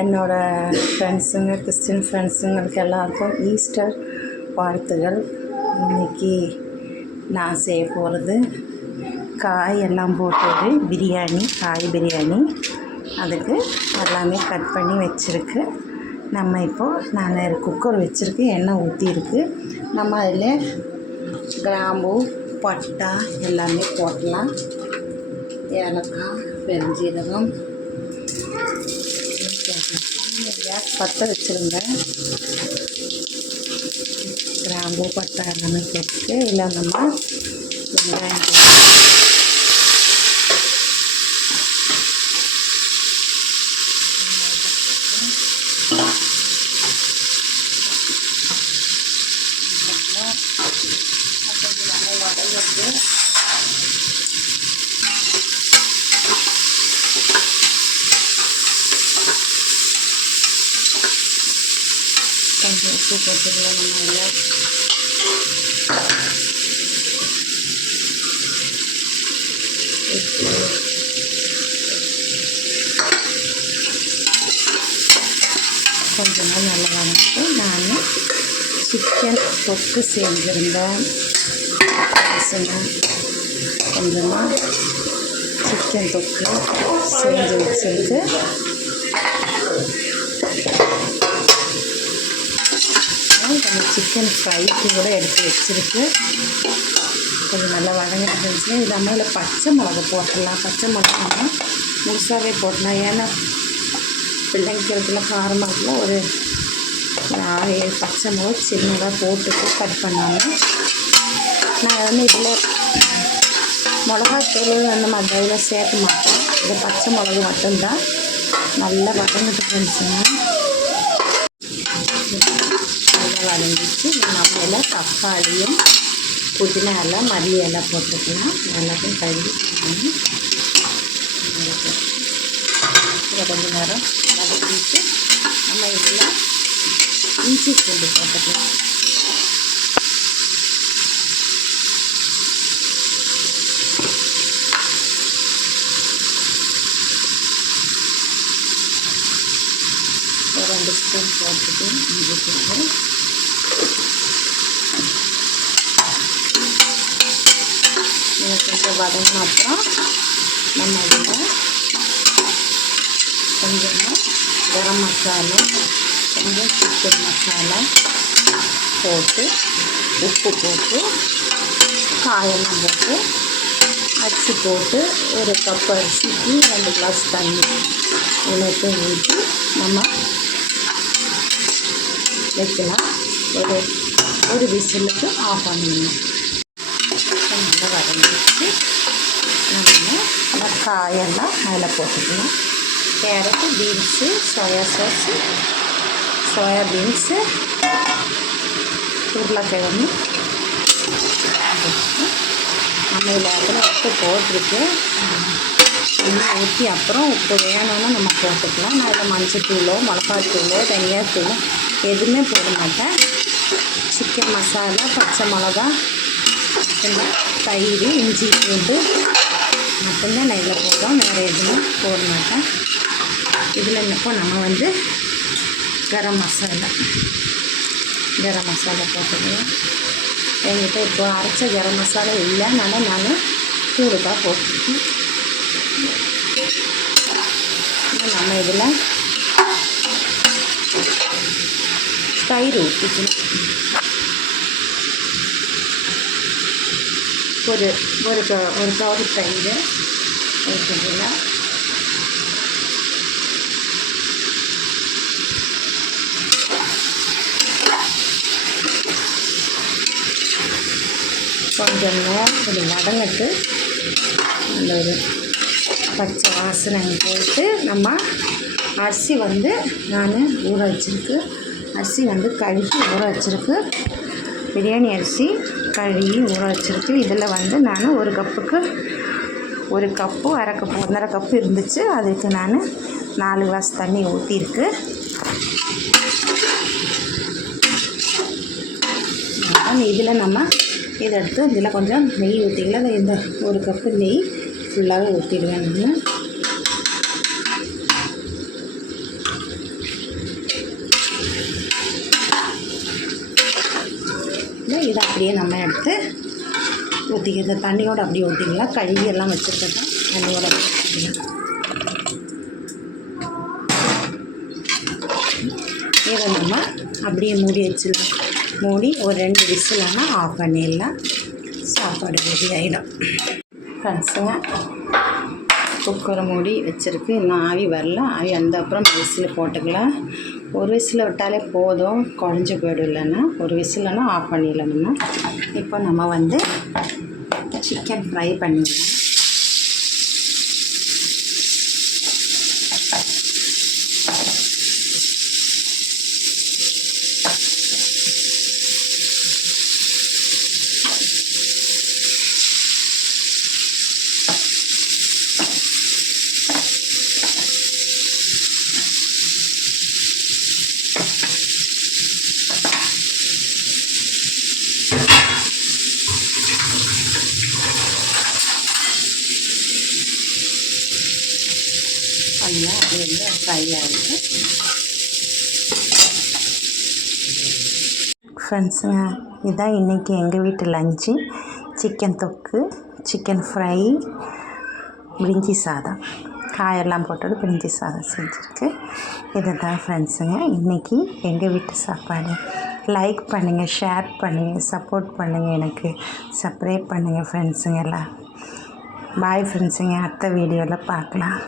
என்னோடய ஃப்ரெண்ட்ஸுங்க, கிறிஸ்டின் ஃப்ரெண்ட்ஸுங்களுக்கு எல்லாருக்கும் ஈஸ்டர் வாழ்த்துகள். இன்றைக்கி நான் செய்ய போகிறது காய் எல்லாம் போட்டது பிரியாணி, காய் பிரியாணி. அதுக்கு எல்லாமே கட் பண்ணி வச்சுருக்கு. நம்ம இப்போது நான் குக்கர் வச்சுருக்கு, எண்ணெய் ஊற்றிருக்கு. நம்ம அதில் கிராம்பு, பட்டை எல்லாமே போடலாம். ஏலக்காய், பெருஞ்சீரகம். கேஸ் பற்ற வச்சுருங்க. கிராம்பு, பட்டை எல்லாமே போட்டு இல்லை நம்ம வெங்காயம் கொஞ்சம் உப்பு போட்டுக்கலாம். நம்ம எல்லாம் கொஞ்ச நாள் நல்லா வளர்த்து நான் சிக்கன் தொக்கு செஞ்சுருந்தேன். கொஞ்சமாக சிக்கன் தொக்கு செஞ்சு வச்சுருக்கு. கொஞ்சம் சிக்கன் ஃப்ரைக்கு கூட எடுத்து வச்சுருக்கு. கொஞ்சம் நல்லா வதங்கிட்டு இருந்துச்சு. இது நம்ம இதில் பச்சை மிளகா போட்டுடலாம். பச்சை மிளகா நம்ம முழுசாகவே போட்டலாம். ஏன்னா பிள்ளைங்களுக்கு இருக்கிற காரமாக இருந்தால் ஒரு 6-7 பச்சை மிளகா சின்னதாக போட்டுட்டு கட் பண்ணாமல் நான் வந்து இதில் மிளகாத்தூள் அந்த மாதிரி இதில் சேர்க்க மாட்டேன். இது பச்சை மிளகு மட்டும்தான். நல்லா வதங்கிட்டு இருந்துச்சுங்க. நல்லா வதங்கிச்சு. நம்ம எல்லாம் தக்காளியும் புதினா எல்லாம் மல்லி எல்லாம் போட்டுக்கலாம். எல்லாத்தையும் கழுவி கொஞ்ச நேரம் வதக்கிட்டு நம்ம இதில் இஞ்சி பூண்டு போட்டுக்கலாம். ஒரு 2 ஸ்பூன் போட்டுட்டு இஞ்சி பூண்டு கொஞ்சம் வதங்கின அப்புறம் நம்ம இதில் கொஞ்சமாக கரம் மசாலா, கொஞ்சம் சிக்கன் மசாலா போட்டு உப்பு போட்டு காயெல்லாம் போட்டு அரிசி போட்டு ஒரு கப் அரிசிக்கு 2 கிளாஸ் தண்ணி இவ்வளோத்தை ஊற்றி நம்ம வைக்கலாம். ஒரு விசிலுக்கு ஆஃப் பண்ணிடணும். நல்லா வதங்கிடுச்சு. நம்ம காயெல்லாம் அதில் போட்டுக்கலாம். Carrot, beans, soya sauce, soya beans, உருளைக்கிழங்கு நம்ம இதில் அதில் உப்பு போட்டிருக்கு. இன்னும் ஊற்றி அப்புறம் உப்பு வேணும்னா நம்ம போட்டுக்கலாம். நான் இதில் மஞ்சத்தூளோ மிளகாத்தூளோ தனியாத்தூளோ எதுவுமே போட மாட்டேன். சிக்கன் மசாலா, பச்சை மிளகா, தயிர், இஞ்சி பூண்டு மட்டும்தான் நான் இதில் போடுறோம். வேறு எதுவுமே போட மாட்டேன். இதில் இப்போ நம்ம வந்து கரம் மசாலா போட்டுக்கலாம். என்கிட்ட இப்போ அரைச்ச கரம் மசாலா இல்லை, அதனால் நான் தூளுக்காக போட்டுருக்கேன். நம்ம இதில் தயிர் ஊற்றிக்கணும். ஒரு கவர் தயிர் ஊற்றிக்கலாம். கொஞ்சம் நேரம் இது வதங்கிட்டு அந்த ஒரு பச்சை வாசனை போட்டு நம்ம அரிசி வந்து நான் ஊற வச்சுருக்கு. அரிசி வந்து கழுவி ஊற வச்சுருக்கு. பிரியாணி அரிசி கழுவி ஊற வச்சுருக்கு. இதில் வந்து நான் ஒரு கப்புக்கு 1 கப்பு, அரை கப்பு, 1.5 கப்பு இருந்துச்சு. அதுக்கு நான் 4 கிளாஸ் தண்ணி ஊற்றிருக்கு. இதில் நம்ம இதை எடுத்து இதில் கொஞ்சம் நெய் ஊற்றிக்கலாம். இந்த 1 கப்பு நெய் ஃபுல்லாகவே ஊற்றிடுவேன். நான் இதை அப்படியே நம்ம எடுத்து ஊற்றிக்கலாம். தண்ணியோடு அப்படியே ஊற்றிக்கலாம். கழுவியெல்லாம் வச்சுருக்கட்டும், தண்ணியோட ஊற்றிக்கலாம். இதை நம்ம அப்படியே மூடி வச்சிடலாம். மூடி ஒரு 2 விசில்னா ஆஃப் பண்ணிடலாம். சாப்பாடு ரெடி ஆகிடும். ஃப்ரெண்ட்ஸுங்க, குக்கரை மூடி வச்சுருக்கு. இன்னும் ஆவி வரல. ஆவி வந்த அப்புறம் விசில் போட்டுக்கலாம். ஒரு விசில் விட்டாலே போதும், குழஞ்சி போய்டும். இல்லைன்னா ஒரு விசில்னா ஆஃப் பண்ணிடலாம். இப்போ நம்ம வந்து சிக்கன் ஃப்ரை பண்ணிடலாம். நல்லா அது வந்து ஃப்ரை ஆகிடுது. ஃப்ரெண்ட்ஸுங்க, இதுதான் இன்றைக்கி எங்கள் வீட்டு லஞ்சு. சிக்கன் தொக்கு, சிக்கன் ஃப்ரை, பிரிஞ்சி சாதம், காயெல்லாம் போட்டது பிரிஞ்சி சாதம் செஞ்சுருக்கு. இது தான் ஃப்ரெண்ட்ஸுங்க இன்றைக்கி எங்கள் வீட்டு சாப்பாடு. லைக் பண்ணுங்கள், ஷேர் பண்ணுங்கள், சப்போர்ட் பண்ணுங்கள், எனக்கு சப்ஸ்கிரைப் பண்ணுங்கள் ஃப்ரெண்ட்ஸுங்க எல்லாம். பாய் ஃப்ரெண்ட்ஸுங்க, அடுத்த வீடியோவில் பார்க்கலாம்.